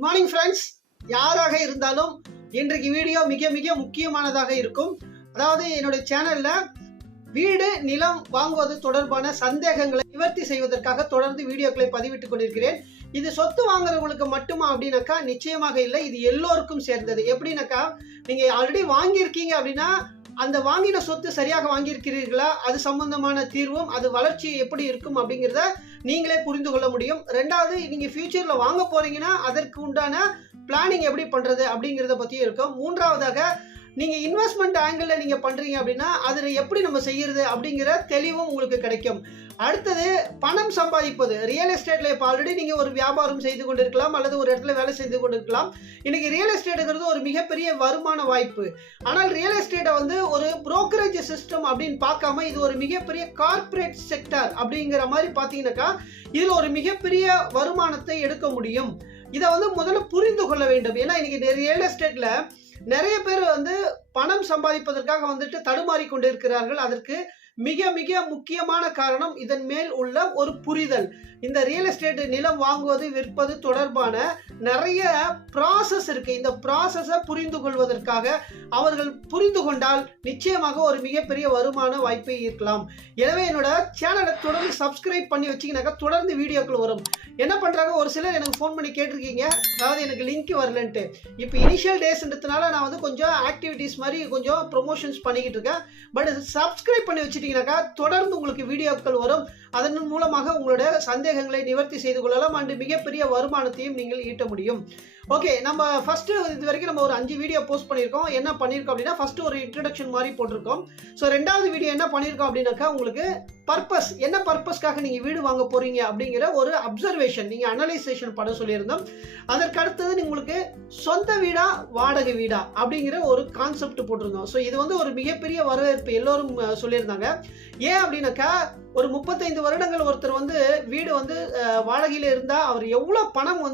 Morning friends, யாராக இருந்தாலும் இன்றைக்கு வீடியோ மிக மிக முக்கியமானதாக இருக்கும். அதாவது என்னுடைய சேனல்ல வீடு நிலம் வாங்குவது தொடர்பான சந்தேகங்களை நிவர்த்தி செய்வதற்காக தொடர்ந்து வீடியோக்களை பதிவிட்டுக் கொண்டிருக்கிறேன். இது சொத்து வாங்குறவங்களுக்கு மட்டுமா அப்படின்னாக்கா நிச்சயமாக இல்லை, இது எல்லோருக்கும் சேர்ந்தது. எப்படின்னாக்கா, நீங்க ஆல்ரெடி வாங்கியிருக்கீங்க அப்படின்னா அந்த வாங்கின சொத்து சரியாக வாங்கியிருக்கிறீர்களா, அது சம்பந்தமான தீர்வும் அது வளர்ச்சி எப்படி இருக்கும் அப்படிங்கிறத நீங்களே புரிந்து கொள்ள முடியும். ரெண்டாவது, நீங்க ஃபியூச்சர்ல வாங்க போறீங்கன்னா அதற்கு உண்டான பிளானிங் எப்படி பண்றது அப்படிங்கிறத பத்தி இருக்கும். மூன்றாவதாக, நீங்க இன்வெஸ்ட்மெண்ட் ஆங்கிள் நீங்க பண்றீங்க அப்படின்னா அதுல எப்படி நம்ம செய்யறது அப்படிங்கிற தெளிவும் உங்களுக்கு கிடைக்கும். அடுத்தது, பணம் சம்பாதிப்பது. ரியல் எஸ்டேட்ல இப்போ ஆல்ரெடி நீங்க ஒரு வியாபாரம் செய்து கொண்டிருக்கலாம் அல்லது ஒரு இடத்துல வேலை செய்து கொண்டிருக்கலாம். இன்னைக்கு ரியல் எஸ்டேட்டுங்கிறது ஒரு மிகப்பெரிய வருமான வாய்ப்பு. ஆனால் ரியல் எஸ்டேட்டை ஒரு புரோக்கரேஜ் சிஸ்டம் அப்படின்னு பார்க்காம இது ஒரு மிகப்பெரிய கார்ப்பரேட் செக்டர் அப்படிங்கிற மாதிரி பார்த்தீங்கன்னாக்கா இதுல ஒரு மிகப்பெரிய வருமானத்தை எடுக்க முடியும். இதை முதல்ல புரிந்து கொள்ள வேண்டும். ஏன்னா இன்னைக்கு ரியல் எஸ்டேட்ல நிறைய பேர் பணம் சம்பாதிப்பதற்காக தடுமாறி கொண்டிருக்கிறார்கள். அதற்கு மிக மிக முக்கியமான காரணம் இதன் மேல் உள்ள ஒரு புரிதல். இந்த ரியல் எஸ்டேட் நிலம் வாங்குவது விற்பது தொடர்பான நிறைய ப்ராசஸ் இருக்கு. இந்த ப்ராசஸை புரிந்து கொள்வதற்காக அவர்கள் புரிந்து கொண்டால் நிச்சயமாக ஒரு மிகப்பெரிய வருமான வாய்ப்பை இருக்கலாம். எனவே என்னோட சேனலை தொடர்ந்து சப்ஸ்கிரைப் பண்ணி வச்சிங்கனாக்கா தொடர்ந்து வீடியோக்கள் வரும். என்ன பண்றாங்க, ஒரு சிலர் எனக்கு ஃபோன் பண்ணி கேட்டிருக்கீங்க, அதாவது எனக்கு லிங்க் வரலன்ட்டு. இப்போ இனிஷியல் டேஸ்ன்றதுனால நான் கொஞ்சம் ஆக்டிவிட்டிஸ் மாதிரி கொஞ்சம் ப்ரொமோஷன்ஸ் பண்ணிக்கிட்டு இருக்கேன். பட் சப்ஸ்கிரைப் பண்ணி வச்சுட்டீங்கன்னாக்கா தொடர்ந்து உங்களுக்கு வீடியோக்கள் வரும். அதன் மூலமாக உங்களோட சந்தேகங்களை நிவர்த்தி செய்து கொள்ளலாம் அண்ட் மிகப்பெரிய வருமானத்தையும் நீங்கள் ஈட்ட முடியும். ஓகே, நம்ம ஃபர்ஸ்ட் இது வரைக்கும் நம்ம ஒரு 5 வீடியோ போஸ்ட் பண்ணியிருக்கோம். என்ன பண்ணியிருக்கோம் அப்படின்னா, ஃபர்ஸ்ட் ஒரு இன்ட்ரடக்ஷன் மாதிரி போட்டிருக்கோம். ஸோ ரெண்டாவது வீடியோ என்ன பண்ணியிருக்கோம் அப்படின்னாக்கா, உங்களுக்கு பர்பஸ் என்ன பர்பஸ்க்காக நீங்கள் வீடு வாங்க போறீங்க அப்படிங்கிற ஒரு அப்சர்வேஷன் நீங்கள் அனலைசேஷன் பண்ண சொல்லியிருந்தோம். அதற்கு அடுத்தது உங்களுக்கு சொந்த வீடா வாடகை வீடா அப்படிங்கிற ஒரு கான்செப்ட் போட்டிருந்தோம். ஸோ இது ஒரு மிகப்பெரிய வரவேற்பு எல்லோரும் சொல்லியிருந்தாங்க. ஏன் அப்படின்னாக்கா, ஒரு 35 வருடங்கள் ஒருத்தர் வீடு வாடகையில் இருந்தால் அவர் எவ்வளோ பணம்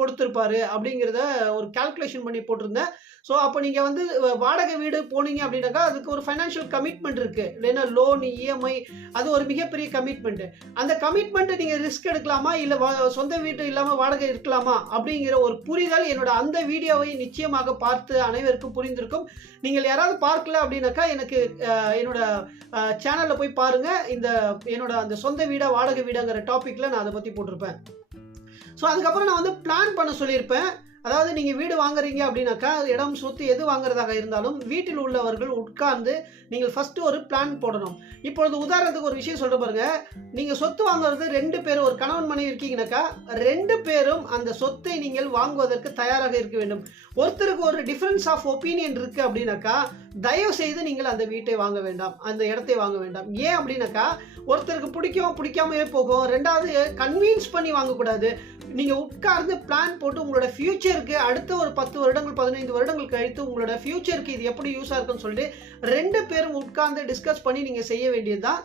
கொடுத்துருப்பாரு அப்படிங்கிறத ஒரு கால்குலேஷன் பண்ணி போட்டிருந்தேன். ஸோ அப்போ நீங்கள் வாடகை வீடு போனீங்க அப்படின்னாக்கா அதுக்கு ஒரு ஃபைனான்ஷியல் கமிட்மெண்ட் இருக்குது. இல்லைன்னா லோன், இஎம்ஐ, அது ஒரு மிகப்பெரிய கமிட்மெண்ட்டு. அந்த கமிட்மெண்ட்டை நீங்கள் ரிஸ்க் எடுக்கலாமா, இல்லை சொந்த வீடு இல்லாமல் வாடகை இருக்கலாமா அப்படிங்கிற ஒரு புரிதல் என்னோட அந்த வீடியோவை நிச்சயமாக பார்த்து அனைவருக்கும் புரிந்திருக்கும். நீங்கள் யாராவது பார்க்கல அப்படின்னாக்கா எனக்கு என்னோட சேனலில் போய் பாருங்க. என்னோட அந்த சொந்த வீடா வாடகை வீடாங்கிற டாபிக்ல நான் அதை பற்றி போட்டிருப்பேன். ஸோ அதுக்கப்புறம் நான் பிளான் பண்ண சொல்லியிருப்பேன். அதாவது நீங்கள் வீடு வாங்குறீங்க அப்படின்னாக்கா இடம் சொத்து எது வாங்குறதாக இருந்தாலும் வீட்டில் உள்ளவர்கள் உட்கார்ந்து நீங்கள் ஃபர்ஸ்ட் ஒரு பிளான் போடணும். இப்பொழுது உதாரணத்துக்கு ஒரு விஷயம் சொல்ற பாருங்க, நீங்கள் சொத்து வாங்குறது 2 பேர், ஒரு கணவன் மனைவி இருக்கீங்கன்னாக்கா 2 பேரும் அந்த சொத்தை நீங்கள் வாங்குவதற்கு தயாராக இருக்க வேண்டும். ஒருத்தருக்கு ஒரு டிஃபரன்ஸ் ஆஃப் ஒப்பீனியன் இருக்கு அப்படின்னாக்கா தயவு செய்து நீங்கள் அந்த வீட்டை வாங்க வேண்டாம், அந்த இடத்தை வாங்க வேண்டாம். ஏன் அப்படின்னாக்கா, ஒருத்தருக்கு பிடிக்கும் பிடிக்காமவே போகும். ரெண்டாவது, கன்வின்ஸ் பண்ணி வாங்கக்கூடாது. நீங்கள் உட்கார்ந்து பிளான் போட்டு உங்களோட ஃபியூச்சருக்கு அடுத்த ஒரு 10 வருடங்கள் 15 வருடங்கள் கழித்து உங்களோட ஃபியூச்சருக்கு இது எப்படி யூஸாக இருக்குன்னு சொல்லிட்டு 2 பேரும் உட்கார்ந்து டிஸ்கஸ் பண்ணி நீங்கள் செய்ய வேண்டியதுதான்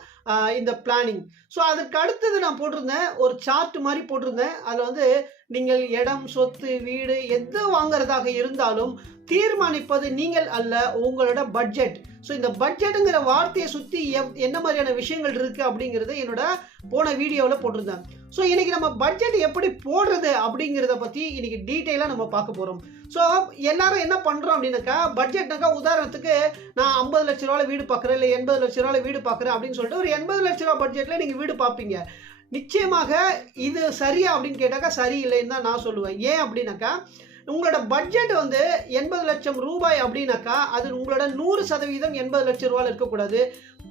இந்த பிளானிங். ஸோ அதுக்கு அடுத்தது நான் போட்டிருந்தேன், ஒரு சார்ட் மாதிரி போட்டிருந்தேன். அதில் நீங்கள் இடம், சொத்து, வீடு எது வாங்குறதாக இருந்தாலும் தீர்மானிப்பது நீங்கள் அல்ல, உங்களோட பட்ஜெட். ஸோ இந்த பட்ஜெட்டுங்கிற வார்த்தையை சுற்றி என்ன மாதிரியான விஷயங்கள் இருக்குது அப்படிங்கிறத என்னோட போன வீடியோவில் போட்டிருந்தேன். ஸோ இன்னைக்கு நம்ம பட்ஜெட் எப்படி போடுறது அப்படிங்கிறத பற்றி இன்னைக்கு டீட்டெயிலாக நம்ம பார்க்க போகிறோம். ஸோ எல்லாரும் என்ன பண்ணுறோம் அப்படின்னாக்கா, பட்ஜெட்னாக்கா உதாரணத்துக்கு நான் 50 லட்ச ரூபாயில் வீடு பார்க்குறேன், இல்லை 80 லட்ச ரூபாயில் வீடு பார்க்குறேன் அப்படின்னு சொல்லிட்டு ஒரு 80 லட்ச ரூபா பட்ஜெட்டில் நீங்கள் வீடு பார்ப்பீங்க. நிச்சயமாக இது சரியா அப்படின்னு கேட்டாக்கா சரியில்லைன்னு தான் நான் சொல்லுவேன். ஏன் அப்படின்னாக்கா, உங்களோட பட்ஜெட் 80 லட்சம் ரூபாய் அப்படின்னாக்கா அது உங்களோட 100% 80 லட்சம் ரூபாயில் இருக்கக்கூடாது.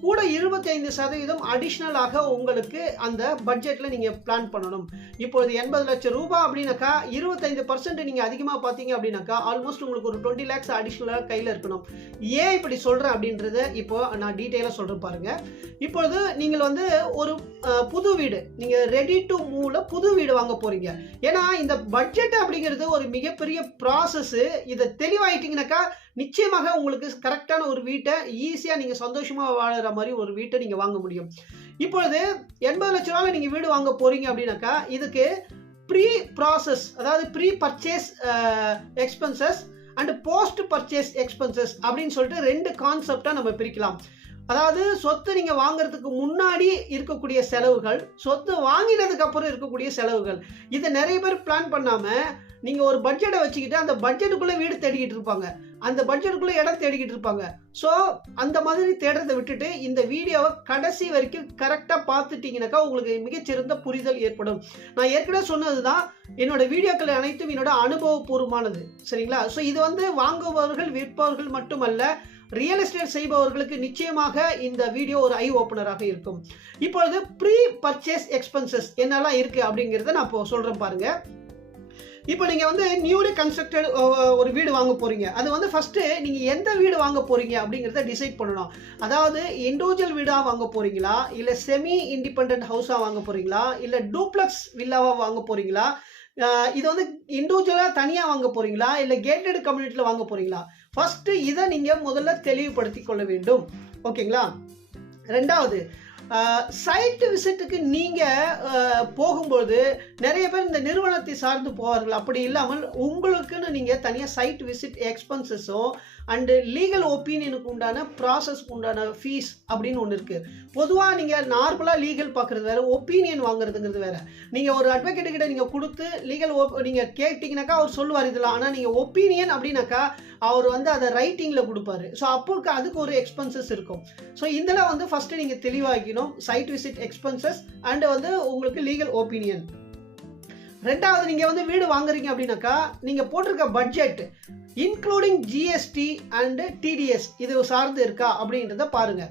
கூட 25% அடிஷ்னலாக உங்களுக்கு அந்த பட்ஜெட்டில் நீங்கள் பிளான் பண்ணணும். இப்பொழுது 80 லட்சம் ரூபாய் அப்படின்னாக்கா 25% நீங்கள் அதிகமாக பார்த்தீங்க அப்படின்னாக்கா ஆல்மோஸ்ட் உங்களுக்கு ஒரு 20 lakhs அடிஷ்னலாக கையில் இருக்கணும். ஏன் இப்படி சொல்கிறேன் அப்படின்றத இப்போ நான் டீட்டெயிலாக சொல்கிறேன் பாருங்க. இப்பொழுது நீங்கள் ஒரு புது வீடு, நீங்கள் ரெடி டு மூவ்ல புது வீடு வாங்க போறீங்க. ஏன்னா இந்த பட்ஜெட் அப்படிங்கிறது ஒரு மிகப்பெரிய ப்ராசஸ். இதை தெளிவாயிட்டீங்கன்னாக்கா நிச்சயமாக உங்களுக்கு கரெக்டான ஒரு வீட்டை ஈஸியாக நீங்கள் சந்தோஷமாக வாழற மாதிரி ஒரு வீட்டை நீங்கள் வாங்க முடியும். இப்பொழுது 80 லட்ச ரூபாயில் நீங்கள் வீடு வாங்க போறீங்க அப்படின்னாக்கா இதுக்கு ப்ரீ ப்ராசஸ், அதாவது pre purchase expenses and post purchase expenses அப்படின்னு சொல்லிட்டு 2 கான்செப்டாக நம்ம பிரிக்கலாம். அதாவது சொத்து நீங்க வாங்குறதுக்கு முன்னாடி இருக்கக்கூடிய செலவுகள், சொத்து வாங்கினதுக்கு அப்புறம் இருக்கக்கூடிய செலவுகள். இதை நிறைய பேர் பிளான் பண்ணாம நீங்க ஒரு பட்ஜெட்டை வச்சுக்கிட்டு அந்த பட்ஜெட்டுக்குள்ள வீடு தேடிக்கிட்டு இருப்பாங்க, அந்த பட்ஜெட்டுக்குள்ள இடம் தேடிக்கிட்டு இருப்பாங்க. ஸோ அந்த மாதிரி தேடுறதை விட்டுட்டு இந்த வீடியோவை கடைசி வரைக்கும் கரெக்டாக பார்த்துட்டீங்கன்னாக்கா உங்களுக்கு மிகச்சிறந்த புரிதல் ஏற்படும். நான் ஏற்கனவே சொன்னது தான், என்னோட வீடியோக்கள் அனைத்தும் என்னோட அனுபவபூர்வமானது, சரிங்களா? ஸோ இது வந்து வாங்குபவர்கள் விற்பவர்கள் மட்டுமல்ல, ரியல் எஸ்டேட் செய்பவர்களுக்கு நிச்சயமாக இந்த வீடியோ ஒரு ஐ ஓப்பனராக இருக்கும். இப்பொழுது ப்ரீ பர்ச்சேஸ் எக்ஸ்பென்சஸ் என்னெல்லாம் இருக்கு அப்படிங்கிறத நான் இப்போ சொல்றேன் பாருங்க. இப்போ நீங்க வந்து நியூலி கன்ஸ்ட்ரக்டட் ஒரு வீடு வாங்க போறீங்க. அது வந்து ஃபர்ஸ்ட் நீங்க எந்த வீடு வாங்க போறீங்க அப்படிங்கறத டிசைட் பண்ணணும். அதாவது இண்டிவிஜுவல் வீடா வாங்க போறீங்களா, இல்ல செமி இண்டிபெண்டன்ட் ஹவுஸா வாங்க போறீங்களா, இல்ல டூப்ளெக்ஸ் வில்லாவா வாங்க போறீங்களா, இது வந்து இண்டிவிஜுவலா தனியா வாங்க போறீங்களா, இல்ல கேட்டட் கம்யூனிட்டில வாங்க போறீங்களா? ஃபர்ஸ்ட் இதை நீங்க முதல்ல தெளிவுபடுத்திக் கொள்ள வேண்டும். ஓகேங்களா? ரெண்டாவது, சைட் விசிட்டுக்கு நீங்கள் போகும்போது நிறைய பேர் இந்த நிறுவனத்தை சார்ந்து போவார்கள். அப்படி இல்லாமல் உங்களுக்குன்னு நீங்கள் தனியாக சைட் விசிட் எக்ஸ்பென்சஸும் அண்டு லீகல் ஒப்பீனியனுக்கு உண்டான ப்ராசஸ்க்கு உண்டான ஃபீஸ் அப்படின்னு ஒன்று இருக்குது. பொதுவாக நீங்கள் நார்மலாக லீகல் பார்க்குறது வேறு, ஒப்பீனியன் வாங்குறதுங்கிறது வேறு. நீங்கள் ஒரு அட்வொகேட்டு கிட்ட நீங்கள் கொடுத்து லீகல் நீங்கள் கேட்டிங்கனாக்கா அவர் சொல்லுவார் இதெல்லாம். ஆனால் நீங்கள் ஒப்பீனியன் அப்படின்னாக்கா அவர் வந்து அதை ரைட்டிங்கில் கொடுப்பாரு. ஸோ அப்போ அதுக்கு ஒரு எக்ஸ்பென்சஸ் இருக்கும். ஸோ இதெல்லாம் வந்து ஃபஸ்ட்டு நீங்கள் தெளிவாக்கணும், சைட் விசிட் எக்ஸ்பென்சஸ் அண்ட் வந்து உங்களுக்கு லீகல் ஒப்பீனியன். ரெண்டாவது, நீங்கள் வந்து வீடு வாங்குறீங்க அப்படின்னாக்கா நீங்கள் போட்டிருக்க budget including GST and TDS இது சார்ந்து இருக்கா அப்படின்றத பாருங்க.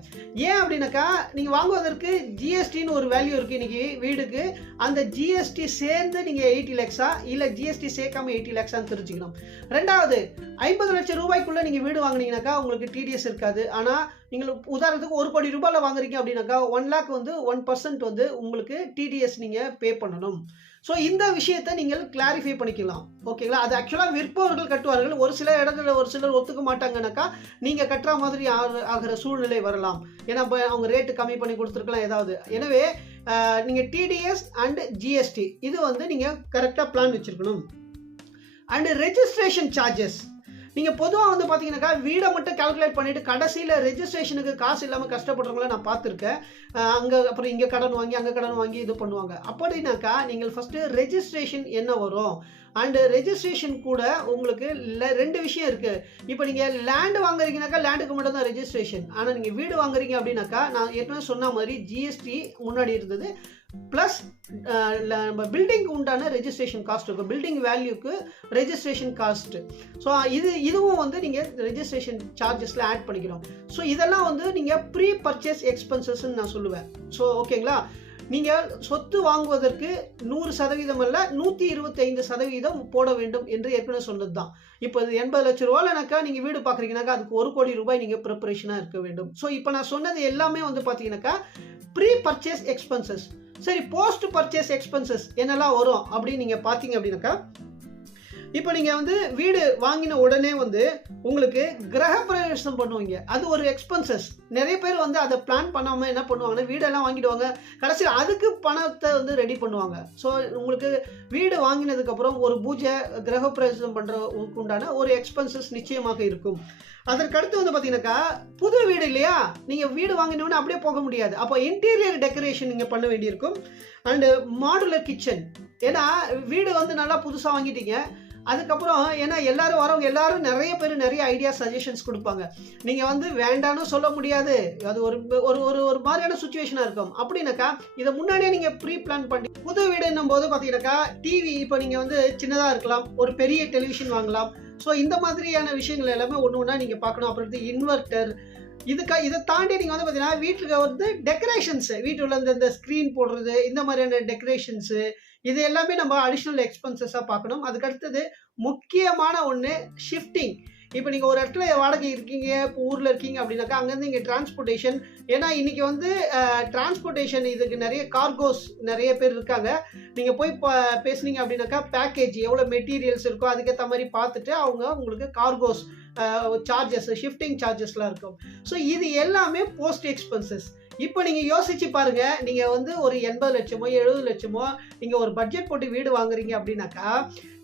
ஏன் அப்படின்னாக்கா நீங்கள் வாங்குவதற்கு ஜிஎஸ்டின்னு ஒரு வேல்யூ இருக்குது இன்னைக்கு வீடுக்கு. அந்த ஜிஎஸ்டி சேர்ந்து நீங்கள் 80 lakhs இல்லை ஜிஎஸ்டி சேர்க்காம 80 lakhs தெரிஞ்சுக்கணும். ரெண்டாவது, 50 லட்சம் ரூபாய்க்குள்ள நீங்கள் வீடு வாங்கினீங்கன்னாக்கா உங்களுக்கு டிடிஎஸ் இருக்காது. ஆனால் நீங்கள் உதாரணத்துக்கு 1 கோடி ரூபாயில் வாங்குறீங்க அப்படின்னாக்கா 1 lakh வந்து 1% வந்து உங்களுக்கு டிடிஎஸ் நீங்கள் பே பண்ணணும். ஸோ இந்த விஷயத்தை நீங்கள் கிளாரிஃபை பண்ணிக்கலாம். ஓகேங்களா? அது ஆக்சுவலாக விற்பவர்கள் கட்டுவார்கள். ஒரு சில இடத்துல ஒரு சிலர் ஒத்துக்க மாட்டாங்கன்னாக்கா நீங்கள் கட்டுற மாதிரி ஆகிற சூழ்நிலை வரலாம். ஏன்னா அவங்க ரேட்டு கம்மி பண்ணி கொடுத்துருக்கலாம் ஏதாவது. எனவே நீங்கள் டிடிஎஸ் அண்ட் ஜிஎஸ்டி இது வந்து நீங்கள் கரெக்டாக பிளான் வச்சுருக்கணும். அண்ட் ரெஜிஸ்ட்ரேஷன் சார்ஜஸ் நீங்கள் பொதுவாக வந்து பார்த்தீங்கன்னாக்கா வீடை மட்டும் கால்குலேட் பண்ணிவிட்டு கடைசியில் ரெஜிஸ்ட்ரேஷனுக்கு காசு இல்லாமல் கஷ்டப்படுறவங்கள நான் பார்த்துருக்கேன். அங்கே அப்புறம் இங்கே கடன் வாங்கி அங்கே கடன் வாங்கி இது பண்ணுவாங்க. அப்படின்னாக்கா நீங்கள் ஃபஸ்ட்டு ரெஜிஸ்ட்ரேஷன் என்ன வரும் அண்டு ரெஜிஸ்ட்ரேஷன் கூட உங்களுக்கு 2 விஷயம் இருக்குது. இப்போ நீங்கள் லேண்டு வாங்குறீங்கனாக்கா லேண்டுக்கு மட்டும் தான் ரெஜிஸ்ட்ரேஷன். ஆனால் நீங்கள் வீடு வாங்குறீங்க அப்படின்னாக்கா நான் ஏற்கனவே சொன்ன மாதிரி ஜிஎஸ்டி முன்னாடி இருந்தது, ப்ளஸ் நம்ம பில்டிங்க்கு உண்டான ரெஜிஸ்ட்ரேஷன் காஸ்ட் இருக்கும், பில்டிங் வேல்யூக்கு ரெஜிஸ்ட்ரேஷன் காஸ்ட்டு. ஸோ இதுவும் வந்து நீங்கள் ரெஜிஸ்ட்ரேஷன் சார்ஜஸில் ஆட் பண்ணிக்கணும். ஸோ இதெல்லாம் வந்து நீங்கள் ப்ரீ பர்ச்சேஸ் எக்ஸ்பென்சஸ்ன்னு நான் சொல்லுவேன். ஸோ ஓகேங்களா? நீங்கள் சொத்து வாங்குவதற்கு 100% அல்ல 125% போட வேண்டும் என்று ஏற்கனவே சொன்னது தான். இப்போ இது 80 லட்சம் ரூபாய்னாக்கா நீங்கள் வீடு பார்க்குறீங்கனாக்கா அதுக்கு 1 கோடி ரூபாய் நீங்கள் ப்ரிப்பரேஷனாக இருக்க வேண்டும். ஸோ இப்போ நான் சொன்னது எல்லாமே வந்து பார்த்தீங்கன்னாக்கா ப்ரீ பர்ச்சேஸ் எக்ஸ்பென்சஸ். சரி, போஸ்ட் பர்ச்சேஸ் எக்ஸ்பென்சஸ் என்னெல்லாம் வரும் அப்படின்னு நீங்கள் பார்த்தீங்க அப்படின்னாக்கா, இப்போ நீங்கள் வந்து வீடு வாங்கின உடனே வந்து உங்களுக்கு கிரகப்பிரவேசம் பண்ணுவீங்க. அது ஒரு எக்ஸ்பென்சஸ். நிறைய பேர் வந்து அதை பிளான் பண்ணாமல் என்ன பண்ணுவாங்கன்னா வீடெல்லாம் வாங்கிடுவாங்க, கடைசியில் அதுக்கு பணத்தை வந்து ரெடி பண்ணுவாங்க. ஸோ உங்களுக்கு வீடு வாங்கினதுக்கப்புறம் ஒரு பூஜை கிரகப்பிரவேசம் பண்ணுறதுக்கு உண்டான ஒரு எக்ஸ்பென்சஸ் நிச்சயமாக இருக்கும். அதற்கடுத்து வந்து பார்த்தீங்கன்னாக்கா புது வீடு இல்லையா, நீங்கள் வீடு வாங்கினோன்னு அப்படியே போக முடியாது. அப்போ இன்டீரியர் டெக்கரேஷன் நீங்கள் பண்ண வேண்டியிருக்கும். அண்டு மாடுலர் கிச்சன், ஏன்னா வீடு வந்து நல்லா புதுசாக வாங்கிட்டீங்க, அதுக்கப்புறம் ஏன்னா எல்லாரும் வரவங்க எல்லாரும் நிறைய பேர் நிறைய ஐடியா சஜஷன்ஸ் கொடுப்பாங்க. நீங்கள் வந்து வேண்டான்னு சொல்ல முடியாது, அது ஒரு ஒரு ஒரு மாதிரியான சுச்சுவேஷனாக இருக்கும். அப்படின்னாக்கா இதை முன்னாடியே நீங்கள் ப்ரீ பிளான் பண்ணி புது வீடுன்னும் போது பார்த்தீங்கன்னாக்கா டிவி இப்போ நீங்கள் வந்து சின்னதாக இருக்கலாம், ஒரு பெரிய டெலிவிஷன் வாங்கலாம். ஸோ இந்த மாதிரியான விஷயங்கள் எல்லாமே ஒன்று ஒன்றா நீங்கள் பார்க்கணும். அப்புறம் இன்வெர்ட்டர், இதை தாண்டி நீங்கள் வந்து பார்த்தீங்கன்னா வீட்டுக்கு வந்து டெக்கரேஷன்ஸு, வீட்டுல இந்த ஸ்க்ரீன் போடுறது, இந்த மாதிரியான டெக்கரேஷன்ஸு, இது எல்லாமே நம்ம அடிஷ்னல் எக்ஸ்பென்சஸாக பார்க்கணும். அதுக்கடுத்தது முக்கியமான ஒன்று ஷிஃப்டிங். இப்போ நீங்கள் ஒரு இடத்துல வாடகை இருக்கீங்க, இப்போ ஊரில் இருக்கீங்க அப்படின்னாக்கா அங்கேருந்து இங்கே டிரான்ஸ்போர்ட்டேஷன். ஏன்னா இன்றைக்கி வந்து டிரான்ஸ்போர்ட்டேஷன் இதுக்கு நிறைய கார்கோஸ் நிறைய பேர் இருக்காங்க. நீங்கள் போய் பேசுனீங்க அப்படின்னாக்கா பேக்கேஜ் எவ்வளோ மெட்டீரியல்ஸ் இருக்கோ அதுக்கேற்ற மாதிரி பார்த்துட்டு அவங்க உங்களுக்கு கார்கோஸ் சார்ஜஸ், ஷிஃப்டிங் சார்ஜஸ்லாம் இருக்கும். ஸோ இது எல்லாமே போஸ்ட் எக்ஸ்பென்சஸ். இப்போ நீங்கள் யோசிச்சு பாருங்க, நீங்கள் வந்து ஒரு 80 லட்சமோ 70 லட்சமோ நீங்கள் ஒரு பட்ஜெட் போட்டு வீடு வாங்குறீங்க அப்படின்னாக்கா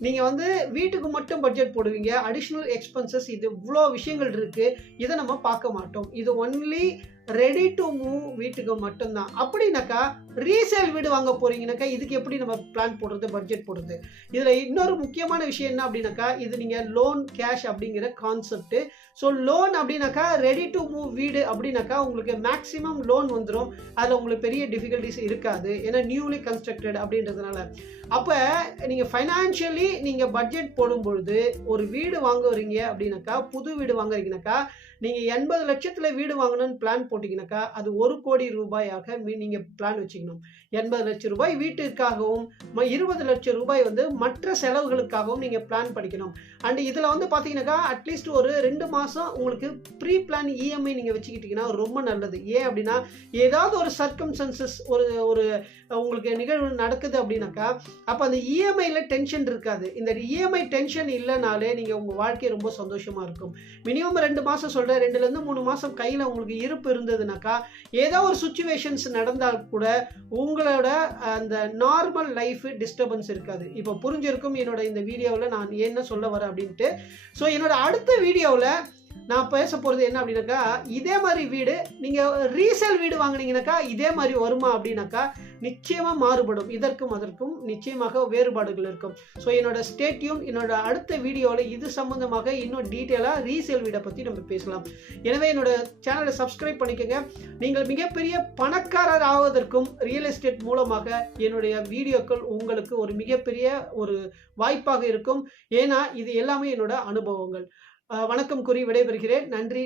நீங்கள் வந்து வீட்டுக்கு மட்டும் பட்ஜெட் போடுவீங்க. அடிஷ்னல் எக்ஸ்பென்சஸ் இது இவ்வளோ விஷயங்கள் இருக்குது, இதை நம்ம பார்க்க மாட்டோம். இது ஒன்லி ரெடி டு மூவ் வீட்டுக்கு மட்டும்தான். அப்படின்னாக்கா ரீசேல் வீடு வாங்க போறீங்கன்னாக்கா இதுக்கு எப்படி நம்ம பிளான் போடுறது, பட்ஜெட் போடுறது? இதுல இன்னொரு முக்கியமான விஷயம் என்ன அப்படின்னாக்கா, இது நீங்க லோன் கேஷ் அப்படிங்கிற கான்செப்ட். ஸோ லோன் அப்படின்னாக்கா ரெடி டு மூவ் வீடு அப்படின்னாக்கா உங்களுக்கு மேக்ஸிமம் லோன் வந்துடும். அதில் உங்களுக்கு பெரிய டிஃபிகல்ட்டிஸ் இருக்காது, ஏன்னா நியூலி கன்ஸ்ட்ரக்டட் அப்படின்றதுனால. அப்போ நீங்கள் ஃபைனான்ஷியலி நீங்கள் பட்ஜெட் போடும்பொழுது ஒரு வீடு வாங்குறீங்க அப்படின்னாக்கா, புது வீடு வாங்குறீங்கனாக்கா, நீங்கள் 80 லட்சத்தில் வீடு வாங்கணும்னு பிளான் போட்டிங்கனாக்கா அது 1 கோடி ரூபாயாக நீங்கள் பிளான் வச்சுக்கணும். 80 லட்சம் ரூபாய் வீட்டுக்காகவும் 20 லட்சம் ரூபாய் வந்து மற்ற செலவுகளுக்காகவும் நீங்கள் பிளான் படிக்கணும். அண்ட் இதில் வந்து பார்த்தீங்கன்னாக்கா அட்லீஸ்ட் ஒரு 2 மாதம் உங்களுக்கு ப்ரீ பிளான் இஎம்ஐ நீங்கள் வச்சுக்கிட்டிங்கன்னா ரொம்ப நல்லது. ஏன் அப்படின்னா ஏதாவது ஒரு சர்க்கம்ஸ்டன்சஸ் ஒரு ஒரு உங்களுக்கு நிகழ்வு நடக்குது அப்படின்னாக்கா அப்போ அந்த இஎம்ஐயில் டென்ஷன் இருக்காது. இந்த இஎம்ஐ டென்ஷன் இல்லைனாலே நீங்கள் உங்கள் வாழ்க்கை ரொம்ப சந்தோஷமாக இருக்கும். மினிமம் 2 மாதம் சொல்கிறேன், 2லேருந்து 3 மாதம் கையில் உங்களுக்கு இருப்பு இருந்ததுனாக்கா ஏதோ ஒரு சுச்சுவேஷன்ஸ் நடந்தால் கூட உங்களோட அந்த நார்மல் லைஃப் டிஸ்டர்பன்ஸ் இருக்காது. இப்போ புரிஞ்சிருக்கும் என்னோட இந்த வீடியோவில் நான் என்ன சொல்ல வரேன் அப்படின்ட்டு. ஸோ என்னோட அடுத்த வீடியோவில் நான் பேச போகிறது என்ன அப்படின்னாக்கா, இதே மாதிரி வீடு நீங்கள் ரீசேல் வீடு வாங்கினீங்கனாக்கா இதே மாதிரி வருமா அப்படின்னாக்கா நிச்சயமாக மாறுபடும். இதற்கும் அதற்கும் நிச்சயமாக வேறுபாடுகள் இருக்கும். ஸோ என்னோட ஸ்டே டியூன். என்னோட அடுத்த வீடியோவில் இது சம்பந்தமாக இன்னும் டீட்டெயிலாக ரீசேல் வீடை பற்றி நம்ம பேசலாம். எனவே என்னோட சேனலை சப்ஸ்கிரைப் பண்ணிக்கோங்க. நீங்கள் மிகப்பெரிய பணக்காரர் ஆவதற்கும் ரியல் எஸ்டேட் மூலமாக என்னுடைய வீடியோக்கள் உங்களுக்கு ஒரு மிகப்பெரிய ஒரு வாய்ப்பாக இருக்கும். ஏன்னா இது எல்லாமே என்னோட அனுபவங்கள். வணக்கம் கூறி விடைபெறுகிறேன். நன்றி.